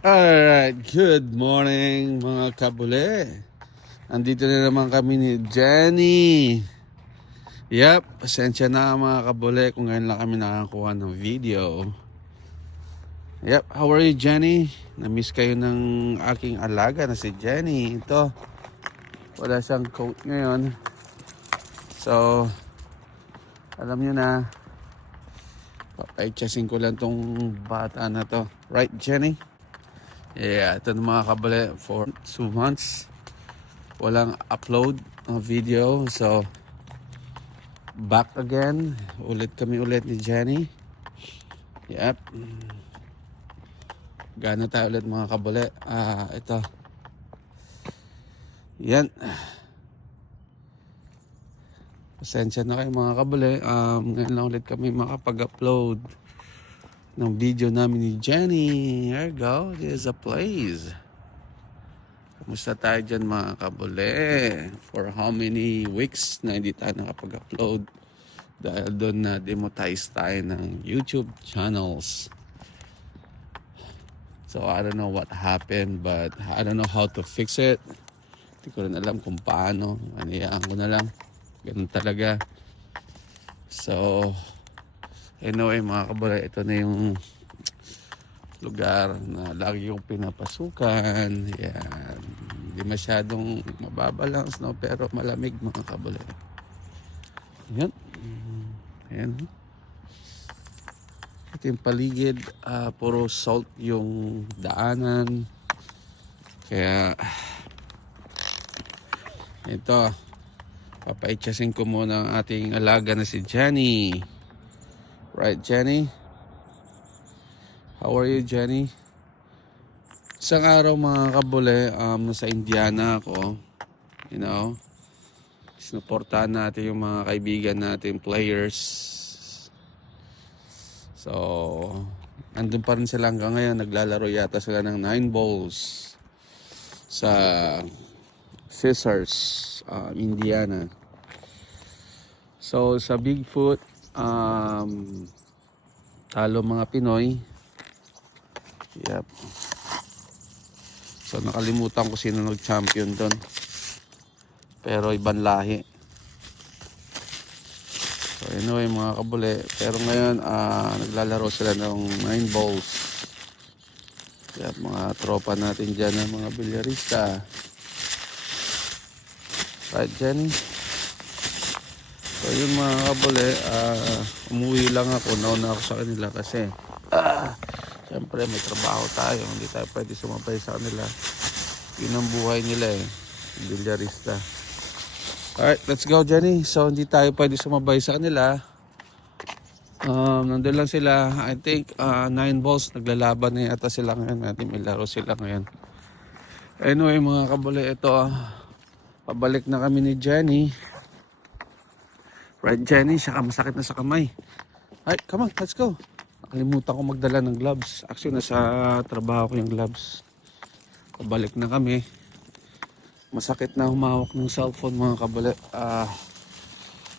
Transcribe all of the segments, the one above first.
Alright, good morning mga kabule. Andito na naman kami ni Jenny. Yep, pasensya na mga kabule kung ngayon lang kami nakakuha ng video. Yep, how are you Jenny? Na-miss kayo ng aking alaga na si Jenny. Ito, wala siyang coat ngayon. So, alam nyo na, papay-chasing ko lang tong bata na to. Right Jenny? Yeah, ito na mga kabale for 2 months. Walang upload ng video. So, back again. Kami ulit ni Jenny. Yep. Gana tayo ulit mga kabale. Ito. Yan. Pasensya na kayo mga kabale. Ngayon lang ulit kami makapag-upload ng video namin ni Jenny. There you go. There's a place. Kumusta tayo dyan mga kabule? For how many weeks na hindi tayo nakapag-upload? Dahil doon na demonetize tayo ng YouTube channels. So I don't know what happened, but I don't know how to fix it. Hindi ko rin alam kung paano. Aniyaan ko na lang. Ganun talaga. So anyway mga kabule, ito na yung lugar na lagi yung pinapasukan. Yan. Hindi masyadong mababalance, no? Pero malamig mga kabule. Yan. Yan. Ito yung paligid. Puro salt yung daanan. Kaya ito, papaitsasin ko muna ang ating alaga na si Jenny. Right, Jenny? How are you, Jenny? Isang araw mga kabule, nasa Indiana ako. You know, sinuportahan natin yung mga kaibigan natin, players. So, andun pa rin sila hanggang ngayon. Naglalaro yata sila ng 9 balls sa Caesars, Indiana. So, sa Bigfoot, talo mga Pinoy. Yep. So nakalimutan ko sino nag-champion doon. Pero ibang lahi. So anyway mga kabule, pero ngayon naglalaro sila ng 9 balls. Yep, mga tropa natin dyan ng mga bilyarista. Right Jenny? So yun mga kabule, umuwi lang ako, nauna ako sa kanila kasi siyempre may trabaho tayo, hindi tayo pwede sumabay sa kanila. Yun ang buhay nila eh, bilyarista. Alright, let's go Jenny. So hindi tayo pwede sumabay sa kanila. Nandun lang sila. I think 9 balls, naglalaban na yata sila ngayon. May laro sila ngayon. Anyway mga kabule, ito pabalik na kami ni Jenny. Right Jenny, siya masakit na sa kamay. Alright, come on, let's go. Nakalimutan ko magdala ng gloves. Actually, nasa trabaho ko yung gloves. Pabalik na kami. Masakit na humawak ng cellphone mga kabale.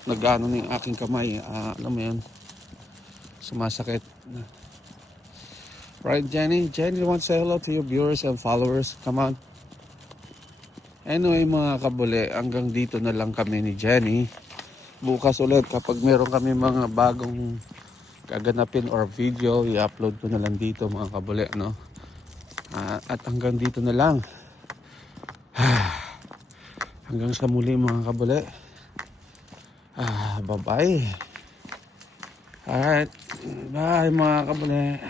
Nag-ano na yung aking kamay. Alam mo yun. Sumasakit. Right, Jenny? Jenny, you want to say hello to your viewers and followers? Come on. Anyway mga kabale, hanggang dito na lang kami ni Jenny. Bukas ulit kapag meron kami mga bagong gaganapin or video, i-upload ko na lang dito mga kabule, no? At hanggang dito na lang. Hanggang sa muli mga kabule. Bye-bye. Alright. Bye mga kabule.